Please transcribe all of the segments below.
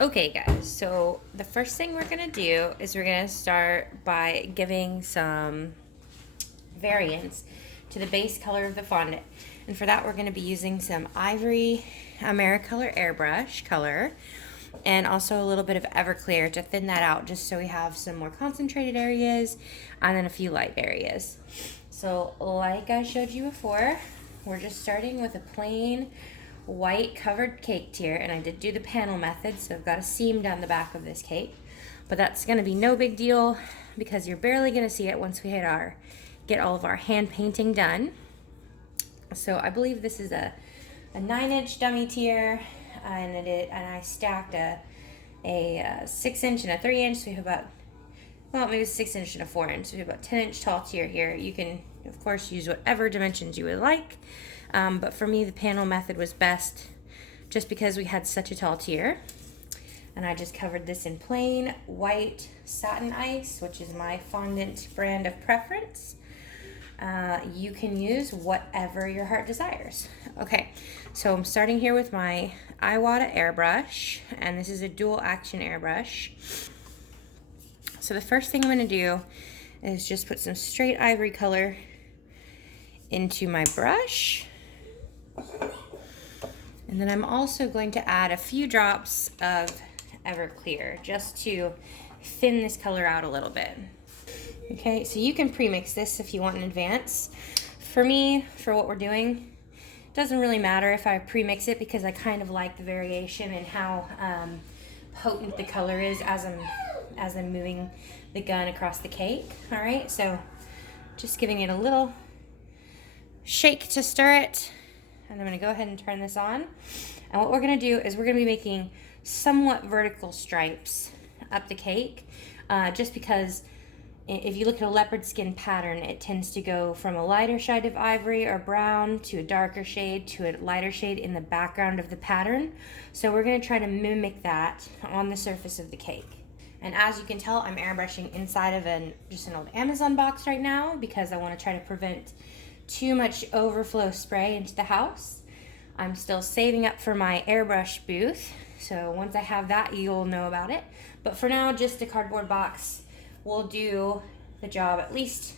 Okay guys, so the first thing we're gonna do is we're gonna start by giving some variance to the base color of the fondant. And for that we're gonna be using some Ivory Americolor Airbrush color and also a little bit of Everclear to thin that out just so we have some more concentrated areas and then a few light areas. So like I showed you before, we're just starting with a plain white covered cake tier, and I did do the panel method, so I've got a seam down the back of this cake, but that's going to be no big deal because you're barely going to see it once we get all of our hand painting done. So I believe this is a 9-inch dummy tier, and I stacked a 6-inch and a 3-inch, so we have about, well, maybe a 6-inch and a 4-inch, so we have about 10-inch tall tier here. You can of course use whatever dimensions you would like. But for me, the panel method was best just because we had such a tall tier. And I just covered this in plain white satin ice, which is my fondant brand of preference. You can use whatever your heart desires. Okay, so I'm starting here with my Iwata airbrush, and this is a dual action airbrush. So the first thing I'm gonna do is just put some straight ivory color into my brush. And then I'm also going to add a few drops of Everclear just to thin this color out a little bit. Okay, so you can pre-mix this if you want in advance. For me, for what we're doing, it doesn't really matter if I pre-mix it because I kind of like the variation and how potent the color is as I'm moving the gun across the cake. All right, so just giving it a little shake to stir it. And I'm going to go ahead and turn this on. And what we're going to do is we're going to be making somewhat vertical stripes up the cake, just because if you look at a leopard skin pattern, it tends to go from a lighter shade of ivory or brown to a darker shade to a lighter shade in the background of the pattern. So we're going to try to mimic that on the surface of the cake. And as you can tell, I'm airbrushing inside of just an old Amazon box right now because I want to try to prevent too much overflow spray into the house. I'm still saving up for my airbrush booth, so once I have that, you'll know about it. But for now, just a cardboard box will do the job at least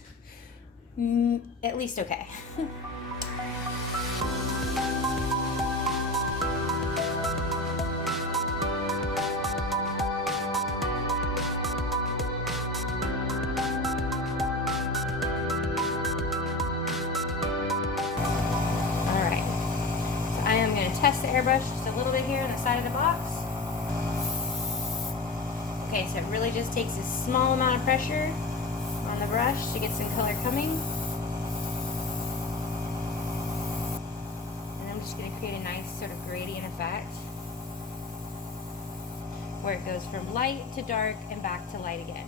okay. Test the airbrush just a little bit here on the side of the box. Okay, so it really just takes a small amount of pressure on the brush to get some color coming. And I'm just going to create a nice sort of gradient effect where it goes from light to dark and back to light again.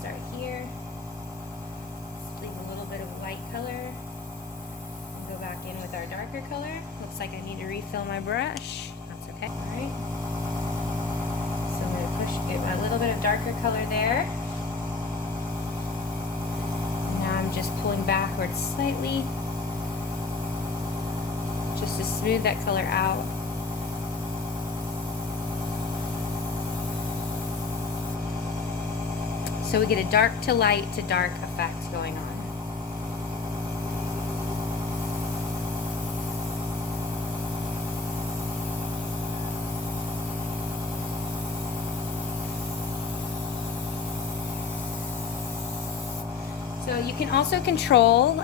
Start here, just leave a little bit of white color, and go back in with our darker color. Looks like I need to refill my brush. That's okay. All right. So I'm going to get a little bit of darker color there. Now I'm just pulling backwards slightly, just to smooth that color out. So we get a dark to light to dark effect going on. So you can also control,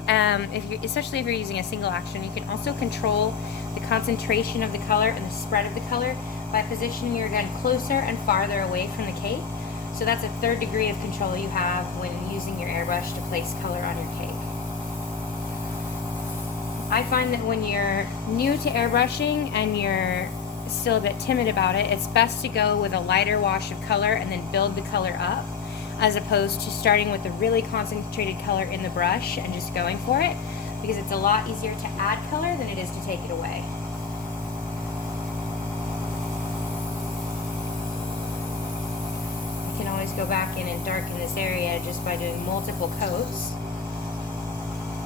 especially if you're using a single action, you can also control the concentration of the color and the spread of the color by positioning your gun closer and farther away from the cake. So that's a third degree of control you have when using your airbrush to place color on your cake. I find that when you're new to airbrushing and you're still a bit timid about it, it's best to go with a lighter wash of color and then build the color up, as opposed to starting with a really concentrated color in the brush and just going for it, because it's a lot easier to add color than it is to take it away. You can always go back in and darken this area just by doing multiple coats.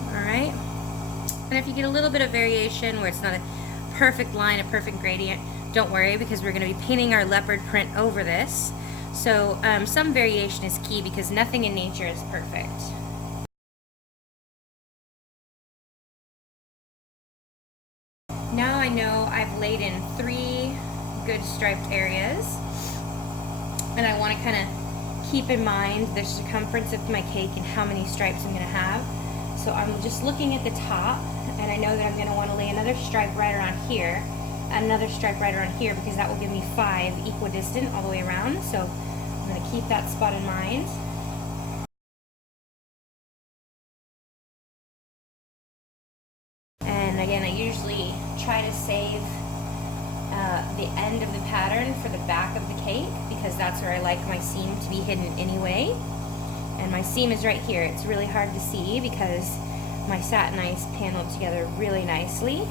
All right. And if you get a little bit of variation where it's not a perfect line, a perfect gradient, don't worry, because we're going to be painting our leopard print over this. So some variation is key because nothing in nature is perfect. Now I know I've laid in 3 good striped areas, and I want to kind of keep in mind the circumference of my cake and how many stripes I'm going to have. So I'm just looking at the top, and I know that I'm going to want to lay another stripe right around here, another stripe right around here, because that will give me 5 equidistant all the way around. So I'm going to keep that spot in mind. And again, I usually try to save the end of the pattern for the back of the cake, because that's where I like my seam to be hidden anyway. And my seam is right here. It's really hard to see because my satin is paneled together really nicely.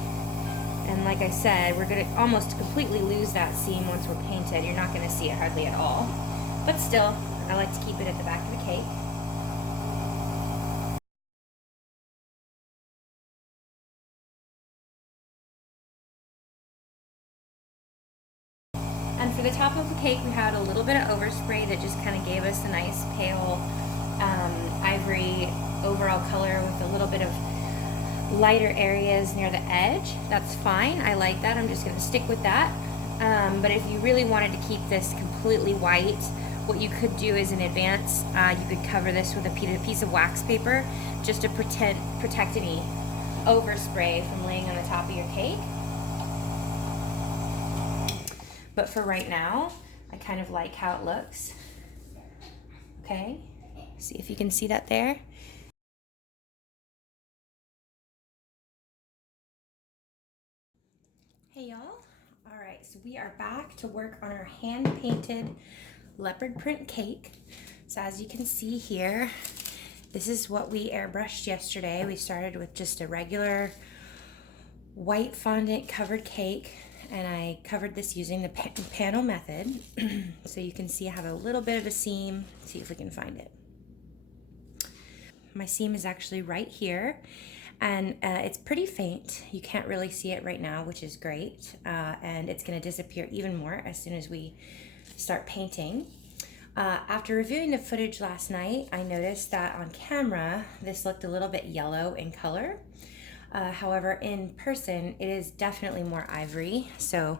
And like I said, we're going to almost completely lose that seam once we're painted. You're not going to see it hardly at all. But still, I like to keep it at the back of the cake. And for the top of the cake, we had a little bit of overspray that just kind of gave us a nice pale ivory overall color with a little bit of lighter areas near the edge. That's fine. I like that. I'm just going to stick with that. But if you really wanted to keep this completely white, what you could do is in advance, you could cover this with a piece of wax paper just to protect any overspray from laying on the top of your cake. But for right now, I kind of like how it looks. Okay, see if you can see that there. Hey y'all. All right, so we are back to work on our hand-painted leopard print cake. So as you can see here, this is what we airbrushed yesterday. We started with just a regular white fondant covered cake, and I covered this using the panel method. So you can see I have a little bit of a seam. See if we can find it. My seam is actually right here, and it's pretty faint. You can't really see it right now, which is great, and it's going to disappear even more as soon as we start painting. After reviewing the footage last night, I noticed that on camera this looked a little bit yellow in color. However, in person, it is definitely more ivory, so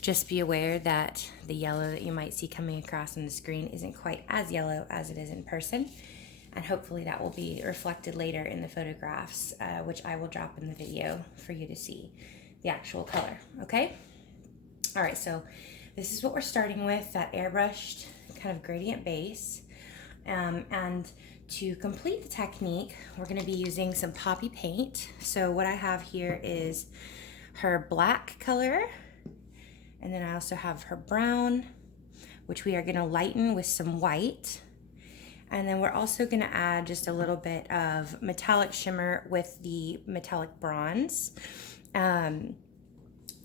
just be aware that the yellow that you might see coming across on the screen isn't quite as yellow as it is in person, and hopefully that will be reflected later in the photographs, which I will drop in the video for you to see the actual color, okay? All right, so this is what we're starting with, that airbrushed kind of gradient base, and to complete the technique, we're going to be using some poppy paint. So what I have here is her black color, and then I also have her brown, which we are going to lighten with some white. And then we're also going to add just a little bit of metallic shimmer with the metallic bronze.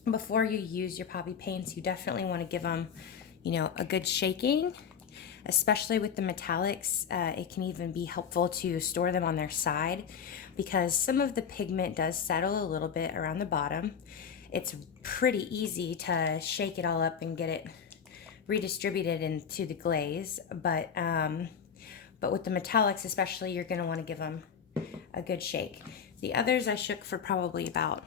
Before you use your poppy paints, you definitely want to give them, you know, a good shaking. Especially with the metallics, it can even be helpful to store them on their side because some of the pigment does settle a little bit around the bottom. It's pretty easy to shake it all up and get it redistributed into the glaze, but with the metallics especially, you're going to want to give them a good shake. The others I shook for probably about,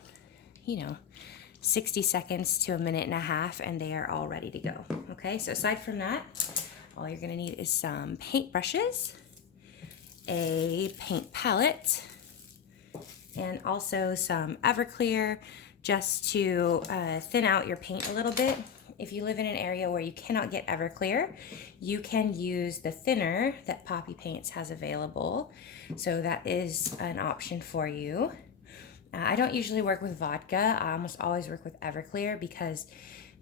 60 seconds to a minute and a half, and they are all ready to go. Okay, so aside from that, all you're going to need is some paint brushes, a paint palette, and also some Everclear just to thin out your paint a little bit. If you live in an area where you cannot get Everclear, you can use the thinner that Poppy Paints has available. So that is an option for you. I don't usually work with vodka. I almost always work with Everclear because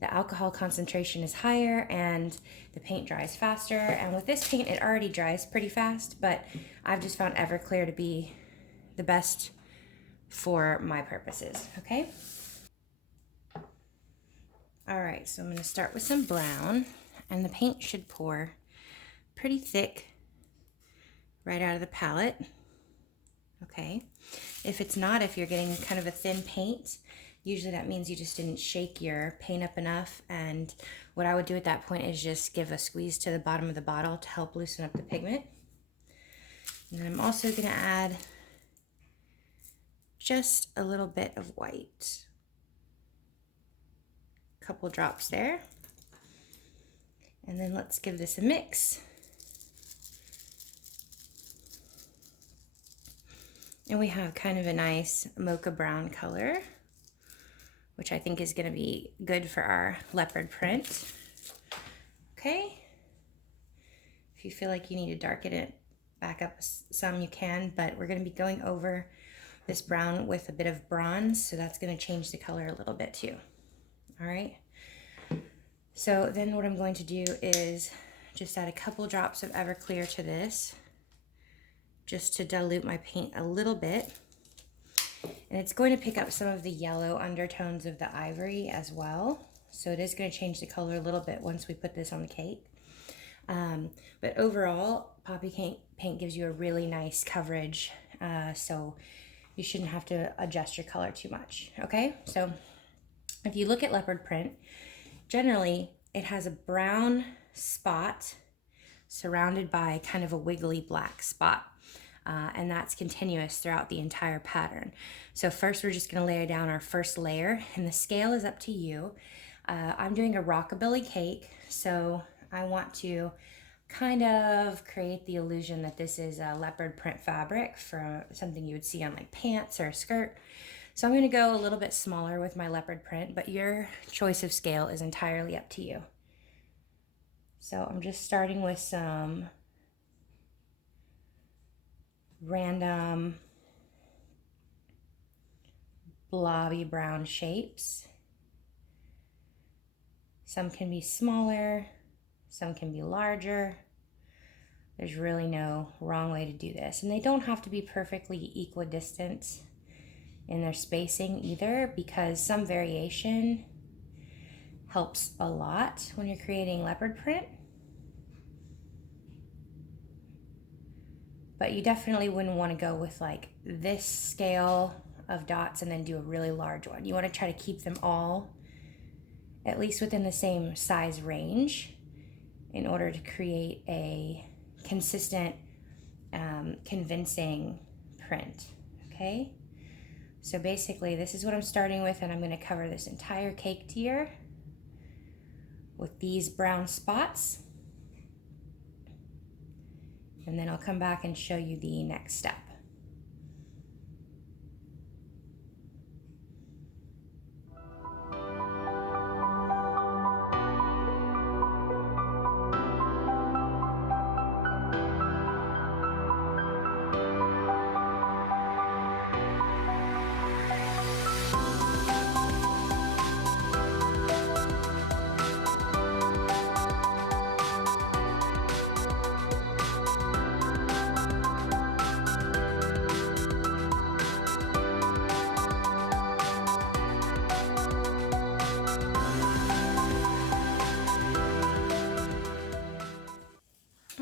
the alcohol concentration is higher and the paint dries faster. And with this paint, it already dries pretty fast, but I've just found Everclear to be the best for my purposes, okay? All right, so I'm gonna start with some brown, and the paint should pour pretty thick right out of the palette. okay? If it's not, if you're getting kind of a thin paint, usually that means you just didn't shake your paint up enough, and what I would do at that point is just give a squeeze to the bottom of the bottle to help loosen up the pigment. And then I'm also gonna add just a little bit of white. A couple drops there. And then let's give this a mix. And we have kind of a nice mocha brown color, which I think is gonna be good for our leopard print. Okay. If you feel like you need to darken it back up some, you can, but we're gonna be going over this brown with a bit of bronze, so that's gonna change the color a little bit too. All right. So then what I'm going to do is just add a couple drops of Everclear to this, just to dilute my paint a little bit. And it's going to pick up some of the yellow undertones of the ivory as well. So it is going to change the color a little bit once we put this on the cake. But overall, poppy paint gives you a really nice coverage. So you shouldn't have to adjust your color too much. Okay, so if you look at leopard print, generally it has a brown spot surrounded by kind of a wiggly black spot. And that's continuous throughout the entire pattern. So first we're just gonna lay down our first layer, and the scale is up to you. I'm doing a rockabilly cake, so I want to kind of create the illusion that this is a leopard print fabric for something you would see on like pants or a skirt. So I'm gonna go a little bit smaller with my leopard print, but your choice of scale is entirely up to you. So I'm just starting with some random blobby brown shapes. Some can be smaller, some can be larger. There's really no wrong way to do this. And they don't have to be perfectly equidistant in their spacing either, because some variation helps a lot when you're creating leopard print. But you definitely wouldn't want to go with like this scale of dots and then do a really large one. You want to try to keep them all at least within the same size range in order to create a consistent, convincing print, okay? So basically this is what I'm starting with, and I'm going to cover this entire cake tier with these brown spots. And then I'll come back and show you the next step.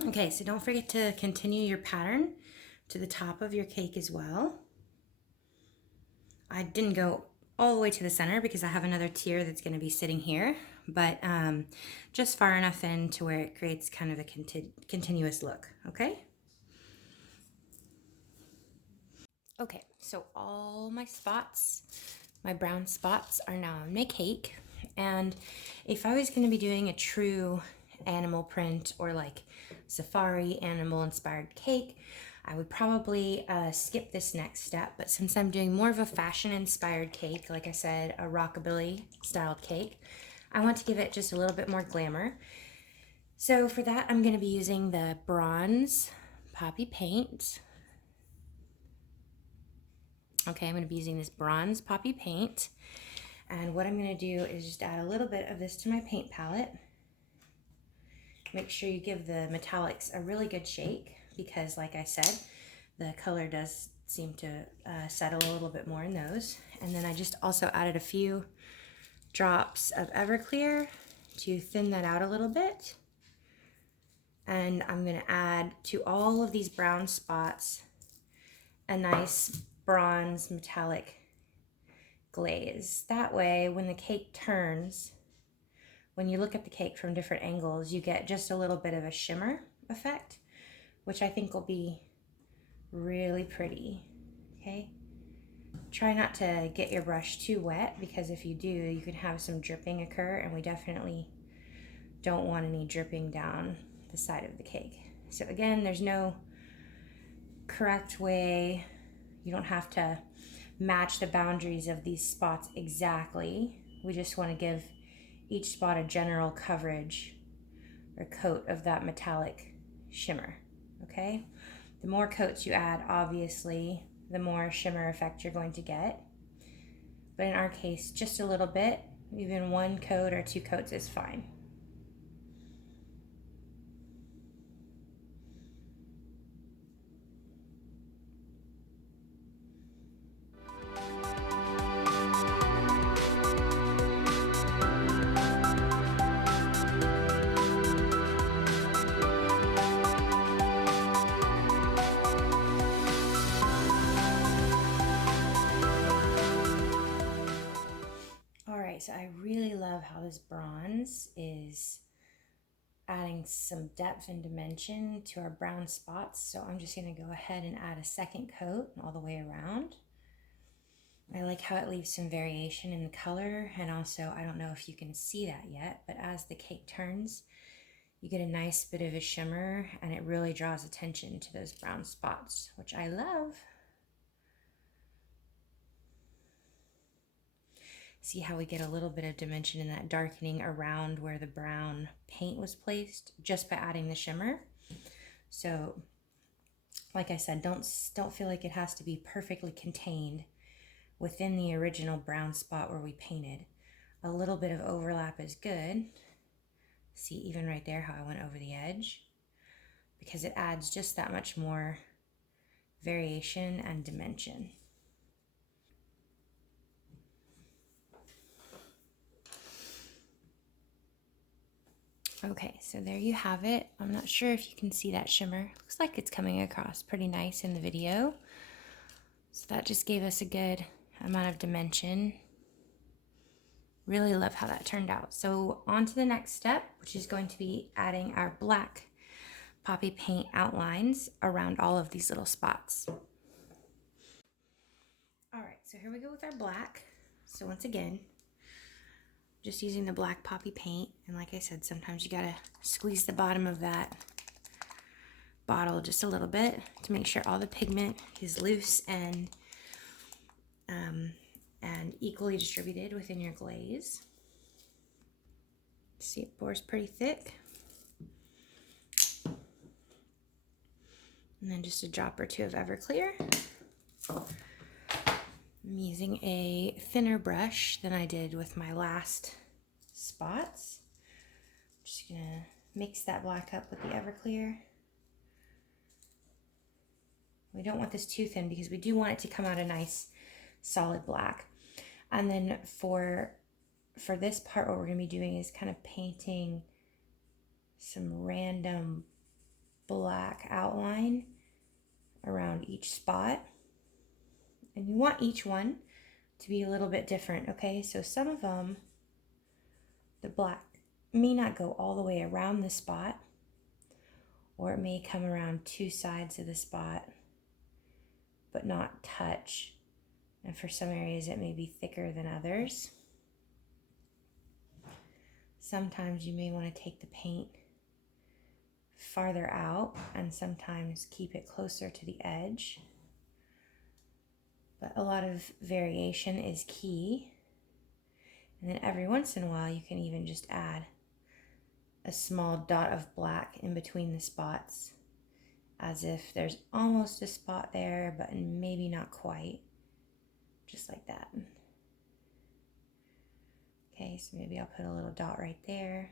Okay, so don't forget to continue your pattern to the top of your cake as well. I didn't go all the way to the center because I have another tier that's going to be sitting here, but just far enough in to where it creates kind of a continuous look, okay? Okay, so all my spots, my brown spots, are now on my cake, and if I was going to be doing a true animal print or like safari animal inspired cake, I would probably skip this next step. But since I'm doing more of a fashion inspired cake, like I said, a rockabilly styled cake, I want to give it just a little bit more glamour. So for that, I'm going to be using the bronze poppy paint. Okay, I'm going to be using this bronze poppy paint, and what I'm going to do is just add a little bit of this to my paint palette. Make sure you give the metallics a really good shake, because like I said, the color does seem to settle a little bit more in those. And then I just also added a few drops of Everclear to thin that out a little bit. And I'm going to add to all of these brown spots a nice bronze metallic glaze. That way, when the cake turns, when you look at the cake from different angles, you get just a little bit of a shimmer effect, which I think will be really pretty, okay? Try not to get your brush too wet, because if you do, you can have some dripping occur, and we definitely don't want any dripping down the side of the cake. So again, there's no correct way. You don't have to match the boundaries of these spots exactly. We just want to give each spot a general coverage or coat of that metallic shimmer, okay? The more coats you add, obviously, the more shimmer effect you're going to get. But in our case, just a little bit, even one coat or two coats is fine. So I really love how this bronze is adding some depth and dimension to our brown spots. So I'm just going to go ahead and add a second coat all the way around. I like how it leaves some variation in the color, and also, I don't know if you can see that yet, but as the cake turns, you get a nice bit of a shimmer, and it really draws attention to those brown spots, which I love. See how we get a little bit of dimension in that darkening around where the brown paint was placed just by adding the shimmer. So like I said, don't feel like it has to be perfectly contained within the original brown spot where we painted. A little bit of overlap is good. See, even right there how I went over the edge, because it adds just that much more variation and dimension. Okay, so there you have it. I'm not sure if you can see that shimmer. Looks like it's coming across pretty nice in the video. So that just gave us a good amount of dimension. Really love how that turned out. So on to the next step, which is going to be adding our black poppy paint outlines around all of these little spots. All right, so here we go with our black. So once again, just using the black poppy paint, and like I said, sometimes you gotta squeeze the bottom of that bottle just a little bit to make sure all the pigment is loose and equally distributed within your glaze. See, it pours pretty thick. And then just a drop or two of Everclear. I'm using a thinner brush than I did with my last spots. Just gonna mix that black up with the Everclear. We don't want this too thin because we do want it to come out a nice solid black. And then for this part, what we're gonna be doing is kind of painting some random black outline around each spot. And you want each one to be a little bit different, okay? So some of them, the black may not go all the way around the spot, or it may come around two sides of the spot, but not touch. And for some areas, it may be thicker than others. Sometimes you may want to take the paint farther out and sometimes keep it closer to the edge. But a lot of variation is key. And then every once in a while, you can even just add a small dot of black in between the spots, as if there's almost a spot there, but maybe not quite. Just like that. Okay, so maybe I'll put a little dot right there.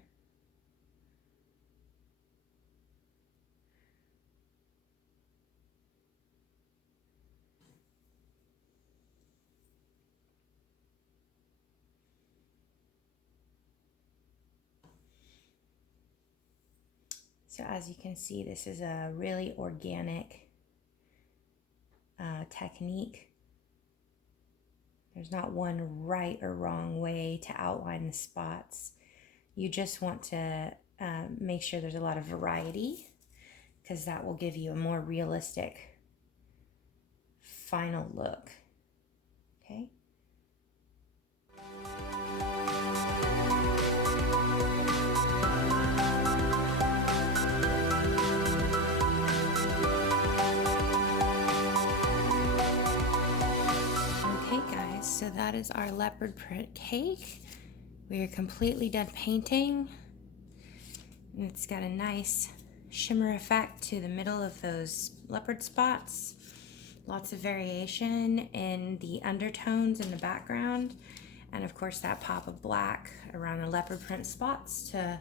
So as you can see, this is a really organic technique. There's not one right or wrong way to outline the spots. You just want to make sure there's a lot of variety, because that will give you a more realistic final look. Okay. So that is our leopard print cake. We are completely done painting. And it's got a nice shimmer effect to the middle of those leopard spots. Lots of variation in the undertones in the background. And of course that pop of black around the leopard print spots to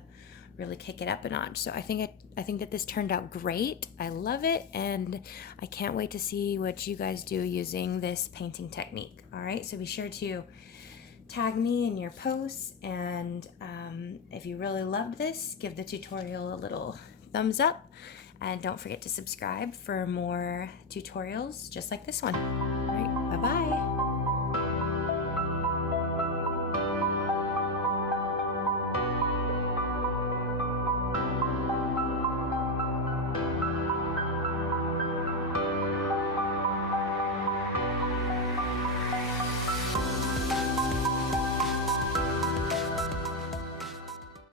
really kick it up a notch. So I think that this turned out great. I love it, and I can't wait to see what you guys do using this painting technique. All right, so be sure to tag me in your posts, and if you really loved this, give the tutorial a little thumbs up, and don't forget to subscribe for more tutorials just like this one. All right, bye-bye.